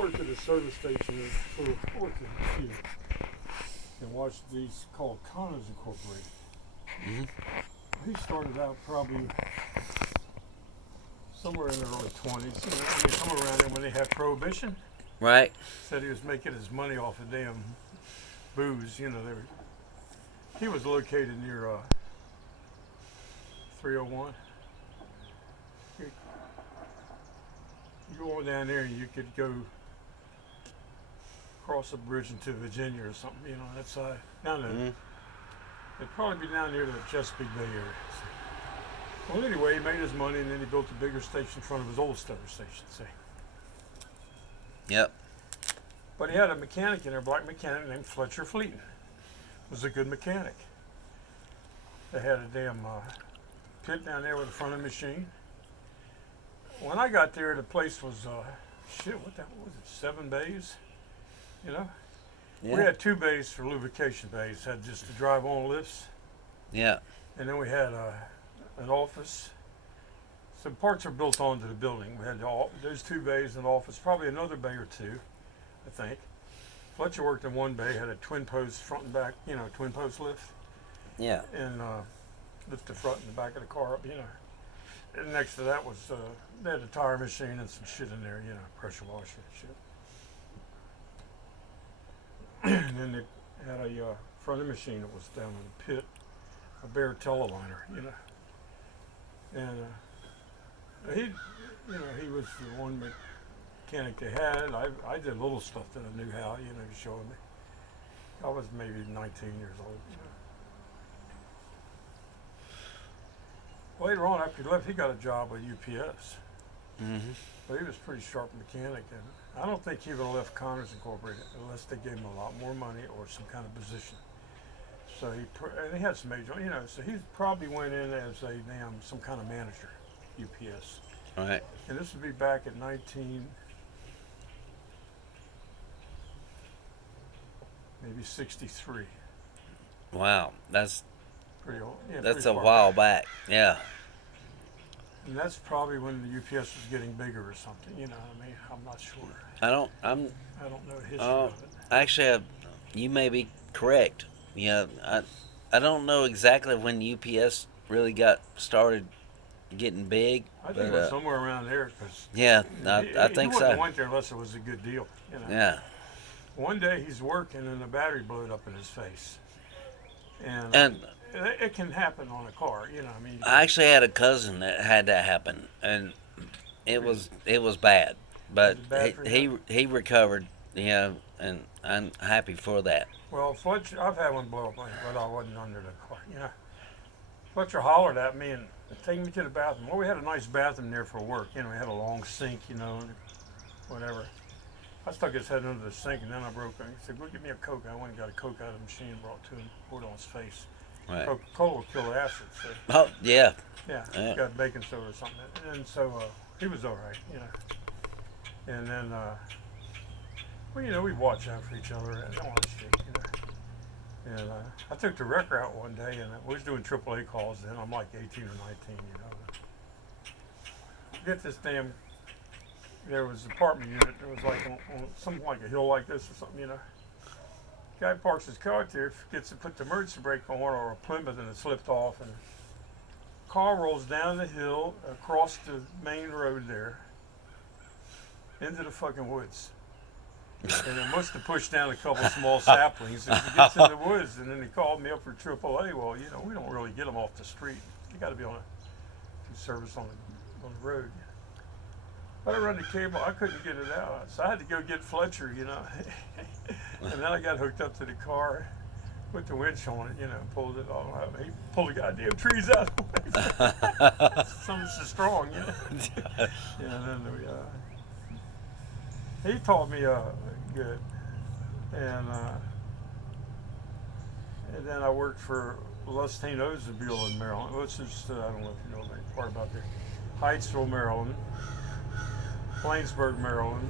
worked at a service station for working here and watched these called Connors Incorporated. Mm-hmm. He started out probably somewhere in the early 20s. Somewhere around there when they had Prohibition. Right. Said he was making his money off of damn booze. He was located near 301. You go on down there and you could go across a bridge into Virginia or something, that side. Down there. It'd probably be down near the Chesapeake Bay area. Well, anyway, he made his money and then he built a bigger station in front of his old service station, see. Yep. But he had a mechanic in there, a black mechanic named Fletcher Fleeton. Was a good mechanic. They had a damn pit down there with a front end machine. When I got there, the place was, what the hell was it, 7 bays? Yeah. We had 2 bays for lubrication bays, had just the drive-on lifts. Yeah. And then we had an office. Some parts are built onto the building. We had those 2 bays and an office, probably another bay or 2, I think. Fletcher worked in one bay, had a twin post front and back, twin post lift. Yeah. And lift the front and the back of the car up, And next to that was, they had a tire machine and some shit in there, pressure washer and shit. And then they had a front end machine that was down in the pit, a Bear Teleliner, And he was the one mechanic they had. I did little stuff that I knew how, showing me. I was maybe 19 years old, Later on, after he left, he got a job with UPS. Mm-hmm. But he was a pretty sharp mechanic, and I don't think he would have left Connors Incorporated unless they gave him a lot more money or some kind of position. So and he had some age, so he probably went in as some kind of manager, UPS. All right. And this would be back at maybe 63. Wow, that's Pretty old. Yeah, that's pretty a far while back. back. Yeah. And that's probably when the UPS was getting bigger or something. I'm not sure. I'm I don't know the history of it. actually, you may be correct. Yeah, I don't know exactly when UPS really got started getting big. I think it was somewhere around there because yeah, I think he wouldn't so. went there unless it was a good deal. Yeah. One day he's working and the battery blew up in his face, and it can happen on a car. I actually had a cousin that had that happen, and it was bad, but he recovered. And I'm happy for that. Well, Fletcher, I've had one blow up, but I wasn't under the car. Fletcher hollered at me and take me to the bathroom. Well, we had a nice bathroom there for work. We had a long sink, and whatever. I stuck his head under the sink, and then I broke it. He said, "Go get me a Coke." I went and got a Coke out of the machine, brought it to him, poured it on his face. Right. Coca-Cola will kill the acid. So. Oh yeah. Yeah, got baking soda or something. And so he was all right, And then, we watch out for each other and all that shit, And I took the wrecker out one day, and we was doing AAA calls then. I'm like 18 or 19, Get this damn. There was an apartment unit. It was like on something like a hill like this or something, Guy parks his car there, forgets to put the emergency brake on or a Plymouth, and it slipped off, and car rolls down the hill across the main road there into the fucking woods. And it must have pushed down a couple of small saplings and it gets in the woods. And then he called me up for AAA. Well, we don't really get them off the street. You got to be on a service on the road. But I run the cable. I couldn't get it out, so I had to go get Fletcher. And then I got hooked up to the car, put the winch on it, pulled it all out. He pulled the goddamn trees out of the way. Something's so strong, And then he taught me good. And then I worked for Lustine Ozabule in Maryland, which is, I don't know if you know that part about there. Hyattsville, Maryland. Plainsburg, Maryland.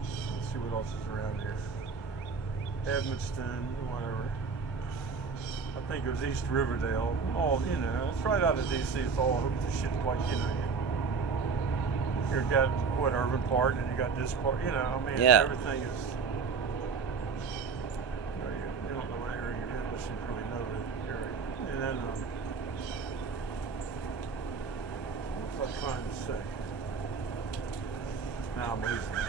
Let's see what else is around here. Edmonston, whatever. I think it was East Riverdale. It's right out of D.C. It's all hooked to shit like, you got what, urban part, and you got this part. You know, I mean, Yeah. everything is. You don't know what area you're in unless you really know the area. And then, what was I trying to say? Now I'm losing it.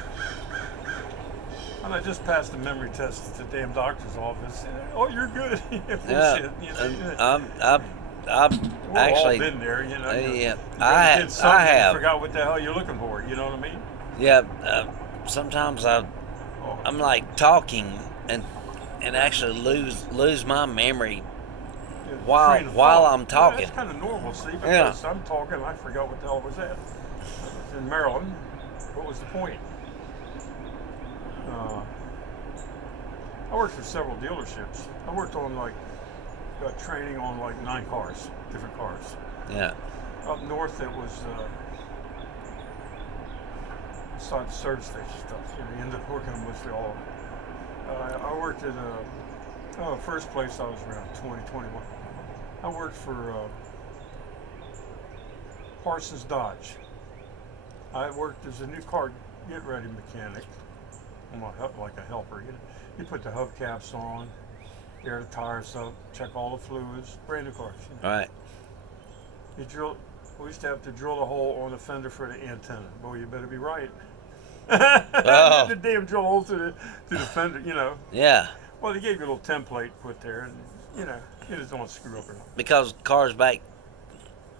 And I just passed the memory test at the damn doctor's office. Oh, you're good. Bullshit. Yeah. You know, I've we've actually, all been there, you know. yeah, You did something, I you have. forgot what the hell you're looking for. You know what I mean? Yeah. Sometimes Oh, I'm like talking and actually lose my memory yeah, while train of while thought. I'm talking. That's kind of normal, see, Yeah. because I'm talking, I forgot what the hell was that. I was in Maryland. What was the point? I worked for several dealerships. I worked on training on like 9 cars, different cars. Yeah. Up north, it was beside the service station stuff. You know, you end up working mostly all. I worked at first place I was around 2021. I worked for Parsons Dodge. I worked as a new car get ready mechanic. Like a helper. You put the hubcaps on, air the tires up, check all the fluids, brand new cars. You know. Right. You drill. We used to have to drill a hole on the fender for the antenna. Boy, you better be right. Oh. The damn drill hole through the fender. You know. Yeah. Well, they gave you a little template put there, and you know, you just don't want to screw up or not. Because cars back.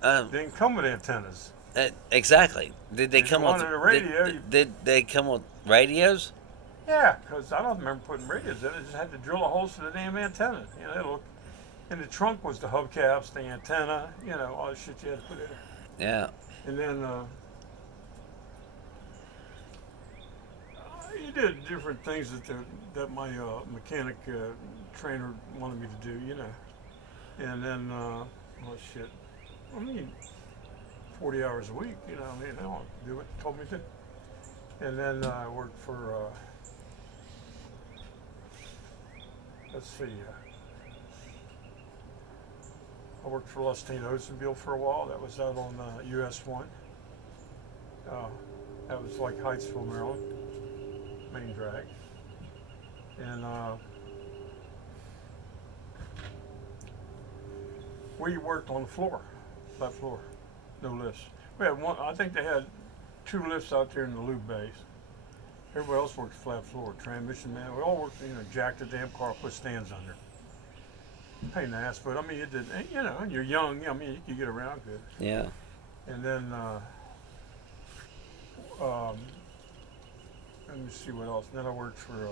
They didn't come with antennas. Exactly. Did they If come you with wanted a radio, did they come with radios? Yeah, because I don't remember putting radios in. I just had to drill a hole through the damn antenna. You know, look. In the trunk was the hubcaps, the antenna, you know, all the shit you had to put in. Yeah. And then you did different things that my mechanic trainer wanted me to do, you know. And then, oh shit, I mean, 40 hours a week, you know. I mean, I'll do what he told me to. And then I worked for, let's see. I worked for Lustine Ozenbiel for a while. That was out on US 1. That was like Hyattsville, Maryland, main drag. And we worked on the floor, flat floor, no lifts. We had one. I think they had 2 lifts out there in the lube bays. Everybody else worked flat floor, transmission man. We all worked, you know, jacked the damn car, put stands under. Pain in the ass, but I mean, it did. You know, and you're young. I mean, you can get around good. Yeah. And then, let me see what else. And then I worked for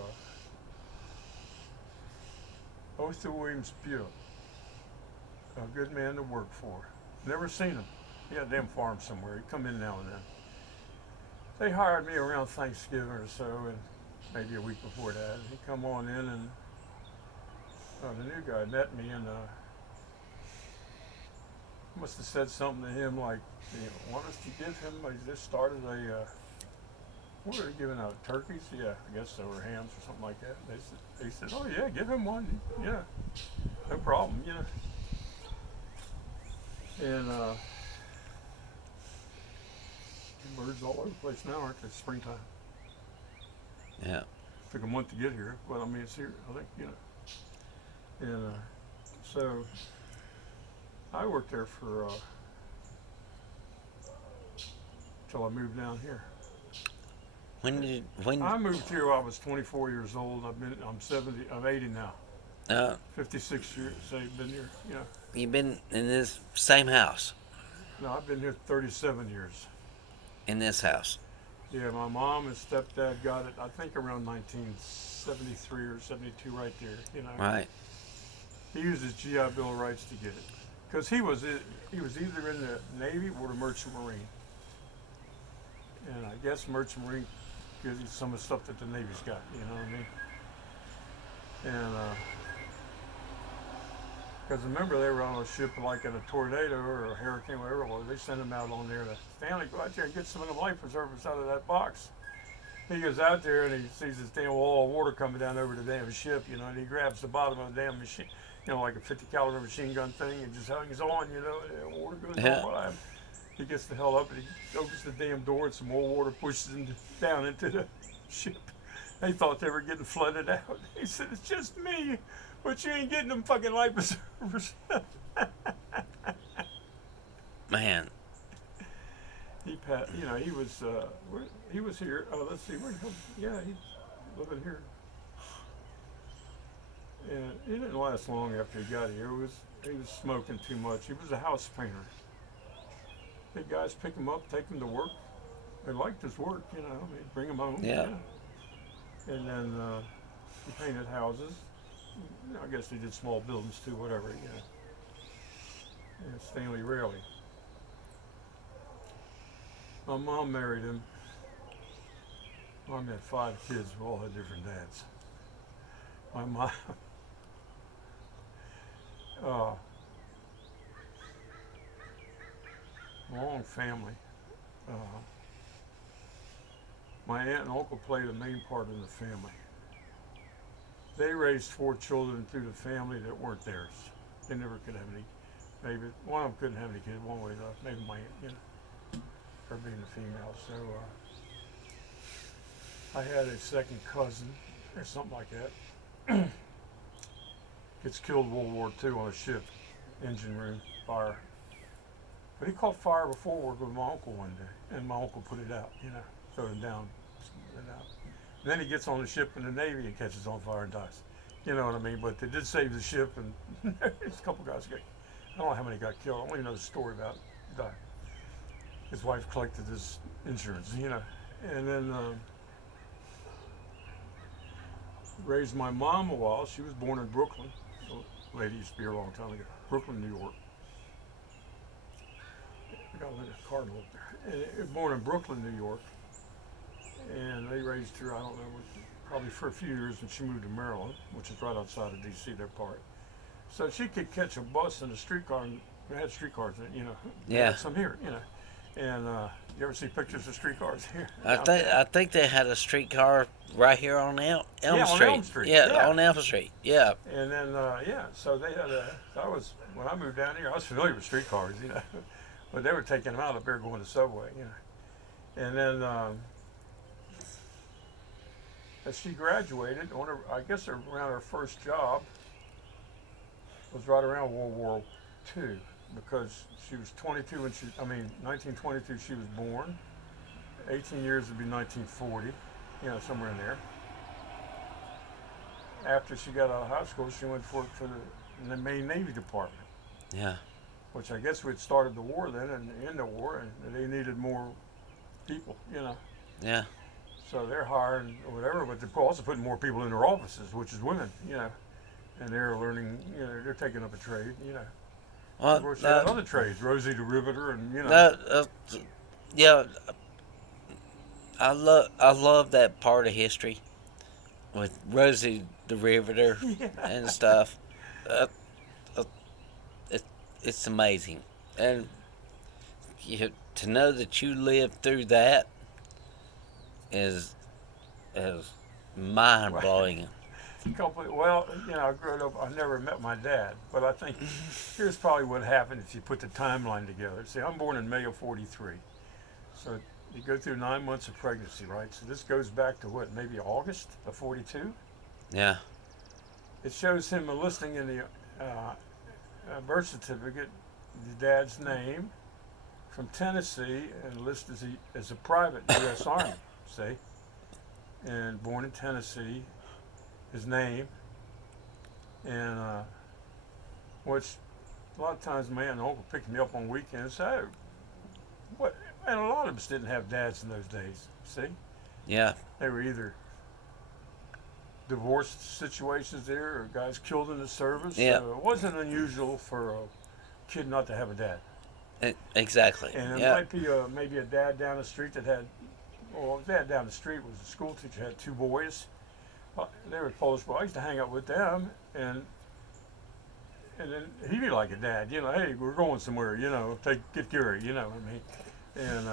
Otha Williams Buick. A good man to work for. Never seen him. He had a damn farm somewhere. He'd come in now and then. They hired me around Thanksgiving or so, and maybe a week before that. And he'd come on in, and the new guy met me, and must have said something to him like, "You want us to give him?" I just started what were they giving out? Turkeys? Yeah, I guess they were hams or something like that. They said, "Oh yeah, give him one. Yeah, no problem." You know. And birds all over the place now, aren't they? Springtime. Yeah. Took a month to get here. Well, I mean, it's here. I think, you know. And so I worked there for till I moved down here. When I moved here when I was 24 years old. I'm 70. I'm 80 now. 56 years. So I've been here. You know. you've been in this same house, No, I've been here 37 years. in this house. Yeah, my mom and stepdad got it. I think around 1973 or 72, right there. You know. Right. He used his GI Bill rights to get it, because he was either in the Navy or the Merchant Marine. And I guess Merchant Marine gives you some of the stuff that the Navy's got. You know what I mean? And because remember, they were on a ship like in a tornado or a hurricane, whatever it was. They sent them out on there to Stanley, go out there and get some of the life preservers out of that box. He goes out there and he sees this damn wall of water coming down over the damn ship, you know, and he grabs the bottom of the damn machine, you know, like a 50 caliber machine gun thing, and just hangs on, you know, and water goes Yeah. on by him. He gets the hell up and he opens the damn door and some more water pushes him down into the ship. They thought they were getting flooded out. He said, "It's just me, but you ain't getting them fucking life preservers." Man, he was here. Let's see, yeah, he's living here. And he didn't last long after he got here. He was smoking too much. He was a house painter. The guys pick him up, take him to work. They liked his work, you know. They'd bring him home. Yeah. And then he painted houses. I guess they did small buildings too, whatever, you know. And Stanley Raley. My mom married him. Mom had 5 kids who all had different dads. My mom, long family. My aunt and uncle played a main part in the family. They raised 4 children through the family that weren't theirs. They never could have any. Maybe one of them couldn't have any kids. One way or another. Maybe my aunt, you know, her being a female. So I had a second cousin or something like that. Gets killed in World War II on a ship, engine room fire. But he caught fire before work with my uncle one day, and my uncle put it out, you know, throw him down, and out. And then he gets on the ship in the Navy and catches on fire and dies. You know what I mean? But they did save the ship, and there's a couple guys got. I don't know how many got killed. I don't even know the story about it. Died. His wife collected his insurance, you know, and then raised my mom a while. She was born in Brooklyn. The lady used to be here a long time ago. Brooklyn, New York. I got a little cardinal up there. And born in Brooklyn, New York. And they raised her, I don't know, probably for a few years, and she moved to Maryland, which is right outside of D.C., their part. So she could catch a bus and a streetcar, and they had streetcars, you know. Yeah. Had some here, you know. And you ever see pictures of streetcars here? I think they had a streetcar right here on Elm Yeah, Street. on Elm Street. Yeah, on Elm Street. Yeah. And then, so they had when I moved down here, I was familiar with streetcars, you know. But they were taking them out up there going to Subway, you know. And then, as she graduated, I guess around her first job was right around World War II, because she was 22 when 1922 she was born. 18 years would be 1940, you know, somewhere in there. After she got out of high school, she went to work in the Maine Navy Department. Yeah. Which I guess we'd started the war then, and in the war, and they needed more people, you know. Yeah. So they're hiring or whatever, but they're also putting more people in their offices, which is women, you know. And they're learning, you know, they're taking up a trade, you know. Well, of course, they had other trades, Rosie the Riveter, and you know. Yeah. I love that part of history with Rosie the Riveter and stuff. It's amazing, and to know that you lived through that is mind blowing. Well, you know, I grew up. I never met my dad, but I think here's probably what happened if you put the timeline together. See, I'm born in May of '43, so you go through 9 months of pregnancy, right? So this goes back to what, maybe August of '42. Yeah. It shows him enlisting in the birth certificate, the dad's name, from Tennessee, and enlisted as a private U.S. Army. See, and born in Tennessee. His name, and which a lot of times my aunt and uncle picked me up on weekends and said, "Oh, what?" And a lot of us didn't have dads in those days. See? Yeah. They were either divorced situations there, or guys killed in the service. Yeah. So it wasn't unusual for a kid not to have a dad. Exactly. And it might be maybe a dad down the street that had, well, his dad down the street was a school teacher, had 2 boys. They were Polish boys. I used to hang out with them, and then he'd be like a dad, you know. Hey, we're going somewhere, you know. Get Gary, you know what I mean. And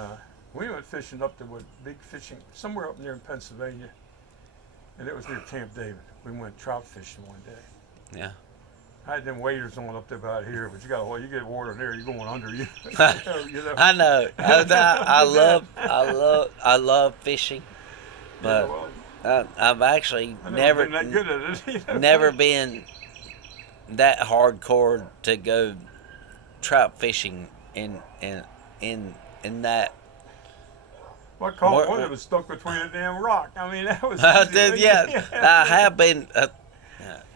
we went fishing up to big fishing somewhere up near in Pennsylvania, and it was near Camp David. We went trout fishing one day. Yeah. I had them waders on up there about here, but you get water there, you're going under you. You know. I know. I love fishing, Yeah, but well, I've actually I never been that good at it. You know? never been that hardcore to go trout fishing in that. What caught What- one that was stuck between a damn rock. I mean, that was. Dude, yeah, I have been.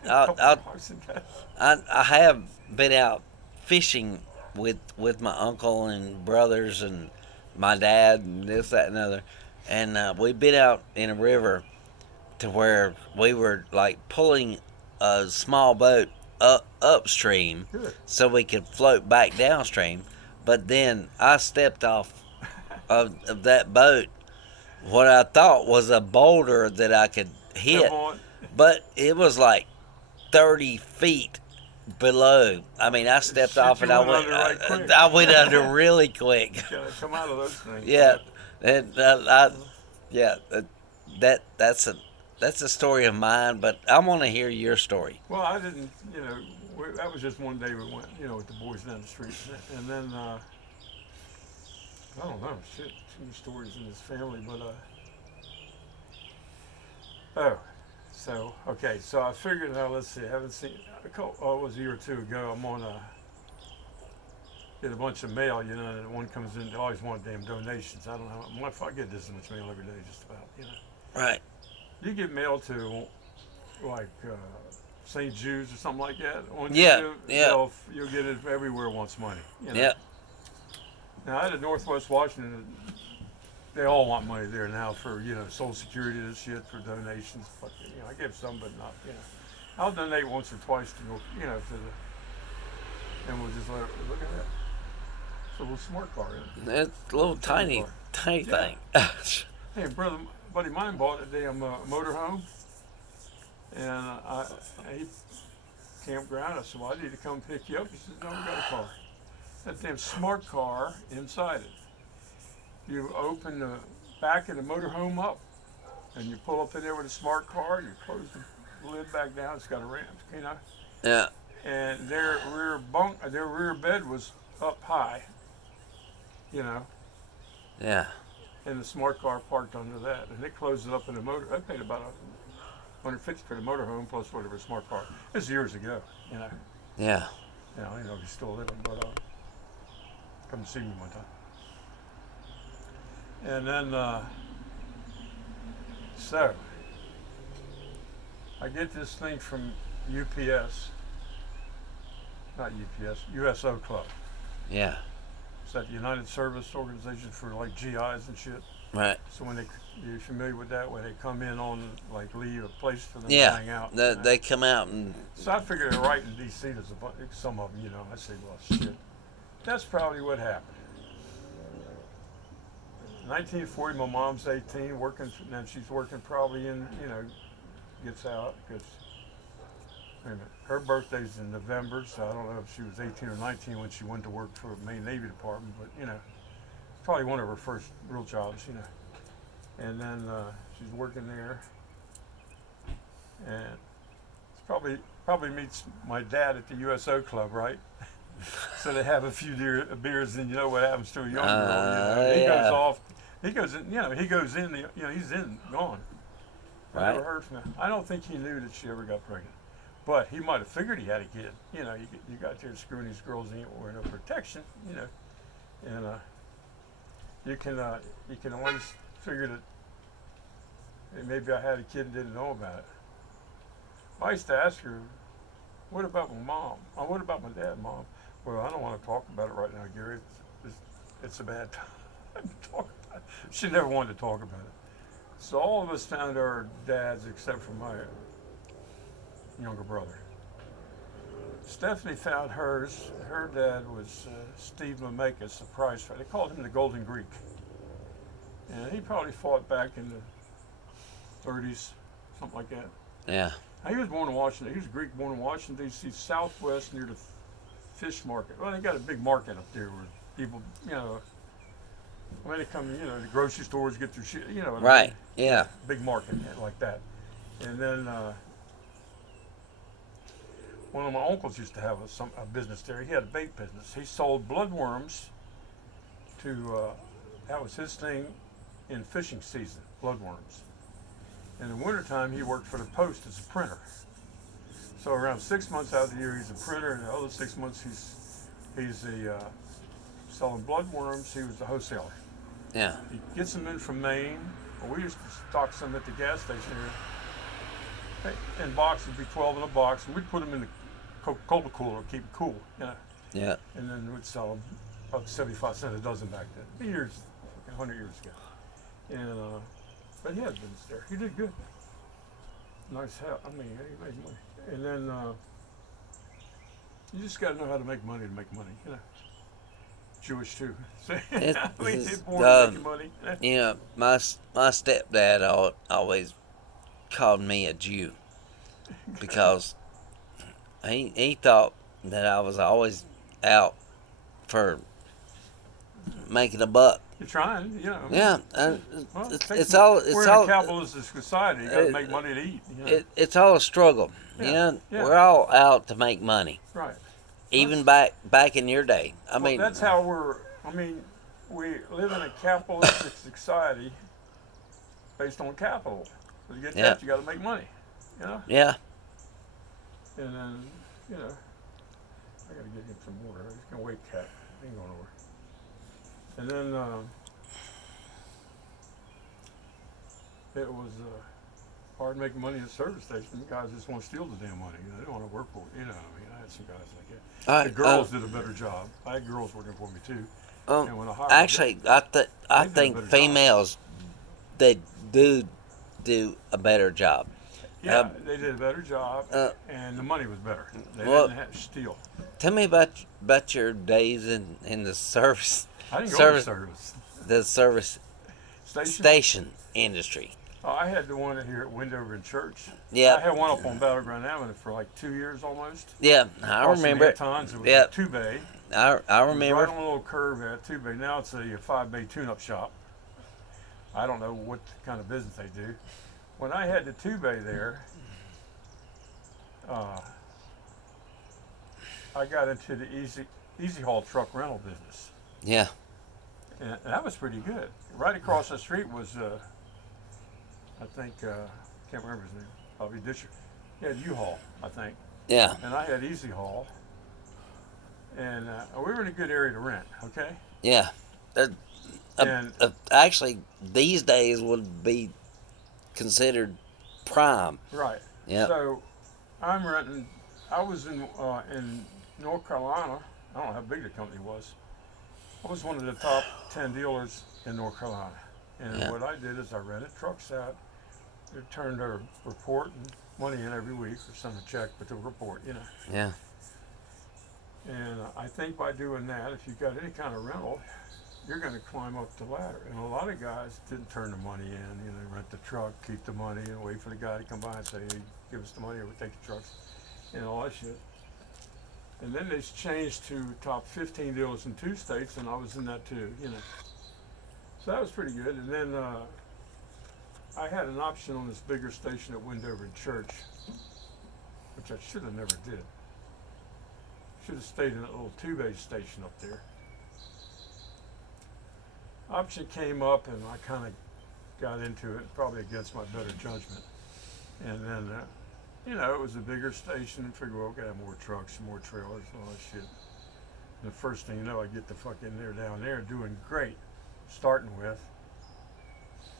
I have been out fishing with my uncle and brothers and my dad and this, that, and other, and we've been out in a river to where we were like pulling a small boat upstream Good. so we could float back downstream. But then I stepped off of that boat, what I thought was a boulder that I could hit, Come on. but it was like 30 feet below. I mean, I stepped Shit, off and you I went went, under right quick. I went under really quick. Gotta come out of those things. Yeah, and yeah, that's a story of mine. But I want to hear your story. Well, I didn't, that was just one day we went, with the boys down the street. And then, I don't know, shit, too many stories in this family, but, okay, so I figured out, let's see, I haven't seen, it was a year or two ago, I'm on get a bunch of mail, and one comes in, they always want damn donations. I don't know, if I get this much mail every day, just about, Right. You get mail to, like, St. Jude's or something like that. Yeah. You'll get it everywhere wants money. Yeah. Now, out of Northwest Washington, they all want money there now for, Social Security and shit, for donations. But, I give some, but not, I'll donate once or twice to, to the, and we'll just look at that. It's a little smart car, isn't it? It's a little tiny thing. Hey, buddy of mine bought a damn motorhome, and he campground. I said, "Well, I need to come pick you up." He said, "No, we got a car. That damn smart car inside it. You open the back of the motorhome up, and you pull up in there with a smart car. You close the lid back down. It's got a ramp, Yeah. And their rear bed was up high, Yeah. and the smart car parked under that, and they closed it up in the motor. I paid about $150 for the motorhome plus whatever smart car. This is years ago, Yeah. I don't know if he's still living, but come see me one time. And then, so I get this thing from UPS, not UPS, USO Club. Yeah. It's that United Service Organization for like GIs and shit. Right. So when you're familiar with that, when they come in on like leave, a place for them to Yeah. hang out. They come out and. So I figured right in DC, there's some of them, I say, well, shit. That's probably what happened. 1940, my mom's 18, working, and then she's working probably in, gets out, because her birthday's in November, so I don't know if she was 18 or 19 when she went to work for the Maine Navy Department, but, probably one of her first real jobs, And then she's working there, and it's probably meets my dad at the USO Club, right? So they have a few beers, and you know what happens to a young girl. He Yeah. goes off. He goes in. He goes in. He's in, gone. I Right. never heard from him. I don't think he knew that she ever got pregnant, but he might have figured he had a kid. You got there screwing these girls, and you ain't wearing no protection. And you can always figure that maybe I had a kid and didn't know about it. I used to ask her, "What about my mom? What about my dad, Mom?" "Well, I don't want to talk about it right now, Gary. It's a bad time to talk about it." She never wanted to talk about it. So all of us found our dads except for my younger brother. Stephanie found hers. Her dad was Steve Mamekas, a prize fighter. They called him the Golden Greek. And he probably fought back in the 30s, something like that. Yeah. He was born in Washington. He was Greek, born in Washington, D.C., southwest near the fish market. Well, they got a big market up there where people, they come, the grocery stores get their shit, Right. Yeah. big market like that. And then one of my uncles used to have a business there. He had a bait business. He sold bloodworms to, that was his thing in fishing season, bloodworms. In the wintertime, he worked for the Post as a printer. So around 6 months out of the year, he's a printer, and the other 6 months he's selling bloodworms. He was the wholesaler. Yeah. He gets them in from Maine. Well, we used to stock some at the gas station here. In boxes, would be 12 in a box, and we'd put them in the Coca-Cola cooler, keep it cool, you know. Yeah. And then we'd sell them about 75 cents a dozen back then. Years, 100 years ago. And but he had a business there. He did good. Nice help. I mean, he made money. And then you just got to know how to make money, you know. Jewish too. I mean, they're born making money. You know, my stepdad always called me a Jew because he thought that I was always out for making a buck. You're trying, you know. Yeah, Well, it's all we're in a capitalistic society. You got to make money to eat. You know? It's all a struggle. Yeah, You know, yeah. we're all out to make money. Right. Even back in your day. I mean, that's how we live in a capitalistic society based on capital. To get that, you got to make money, you know? Yeah. And then, you know, I got to get him some water. He's going to wait, cat. He ain't going nowhere. And then it was hard making money at the service station. The guys just want to steal the damn money. You know, they don't want to work for it. You know, I mean, I had some guys like that. The girls did a better job. I had girls working for me too. And when I hired actually, them, I think females they do a better job. Yeah, they did a better job, and the money was better. They well, didn't have to steal. Tell me about your days in the service. I didn't go to service. The service station industry. I had the one here at Wendover and Church. Yeah. I had one up on Battleground Avenue for like 2 years almost. Yeah, I remember. Times it was a 2-bay. I remember. Right on a little curve at 2-bay. Now it's a 5-bay tune-up shop. I don't know what kind of business they do. When I had the 2-bay there, I got into the easy haul truck rental business. Yeah. And that was pretty good. Right across the street was, I think, can't remember his name, Bobby Disher. He had U-Haul, I think. Yeah. And I had Easy Haul. And we were in a good area to rent, okay? Yeah. Actually, these days would be considered prime. Right. Yeah. So I'm renting. I was in North Carolina. I don't know how big the company was. I was one of the top 10 dealers in North Carolina. And what I did is I rented trucks out. They turned their report and money in every week or sent a check with the report, you know. Yeah. And I think by doing that, if you've got any kind of rental, you're going to climb up the ladder. And a lot of guys didn't turn the money in. You know, rent the truck, keep the money, and wait for the guy to come by and say, hey, give us the money or we take the trucks, and all that shit. And then they changed to top 15 dealers in 2 states, and I was in that too, you know. So that was pretty good. And then I had an option on this bigger station at Wendover Church, which I should have never did. Should have stayed in that little 2-bay station up there. Option came up, and I kind of got into it, probably against my better judgment. And then, you know, it was a bigger station. Figured, well, we gotta have more trucks, more trailers, and all that shit. And the first thing you know, I get the fuck in there, down there, doing great, starting with.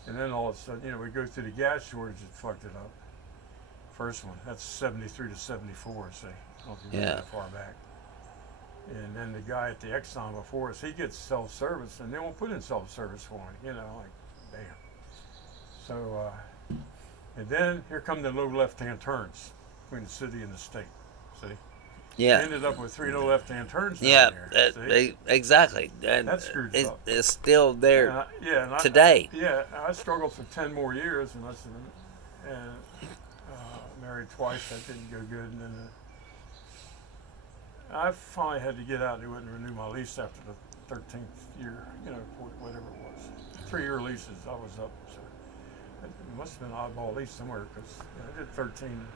And then all of a sudden, you know, we go through the gas shortage that fucked it up. First one, that's 73 to 74, say. I don't think that far back. And then the guy at the Exxon before us, he gets self-service, and they won't put in self-service for him, you know, like, damn. So, and then here come the low left-hand turns between the city and the state, see? Yeah. We ended up with 3 no left-hand turns down there, exactly. And that screwed up. It's still there and today. I struggled for 10 more years, and married twice, that didn't go good, and then I finally had to get out. They wouldn't renew my lease after the 13th year, you know, whatever it was. 3-year leases, I was up. So it must have been an oddball lease somewhere because I did 13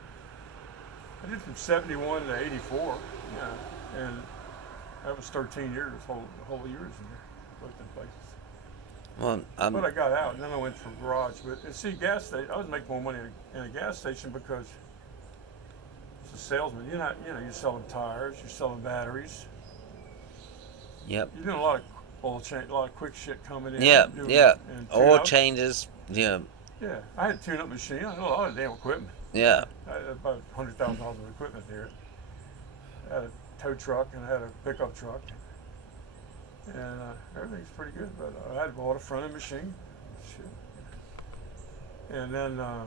I did from 71 to 84, yeah, and that was 13 years, whole years in there, both in places. Well, But I got out, and then I went for garage. But see, gas station, I was making more money in a gas station because as a salesman, you're selling tires, you're selling batteries, yep. you're doing a lot of oil change, a lot of quick shit coming in. Yeah, doing, yeah. and Oil tune-up. changes. Yeah, Yeah, I had a tune-up machine. I had a lot of damn equipment. yeah, I had about $100,000 of equipment there. I had a tow truck and I had a pickup truck, and everything's pretty good. But I had bought a front end machine, shit. And then I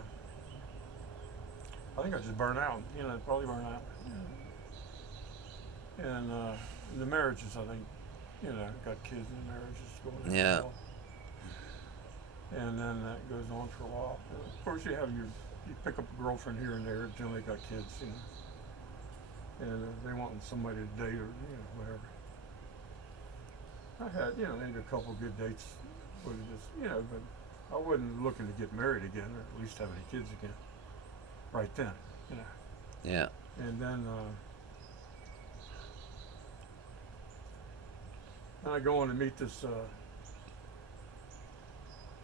think I just burned out. Probably burned out. And the marriages, I think, got kids in the marriages going. yeah. And then that goes on for a while. Of course, you pick up a girlfriend here and there. Generally, got kids, and they want somebody to date or whatever. I had maybe a couple good dates, but but I wasn't looking to get married again or at least have any kids again. Right then, Yeah. And then I go on to meet this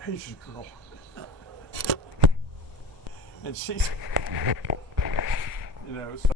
Asian girl, and she's, so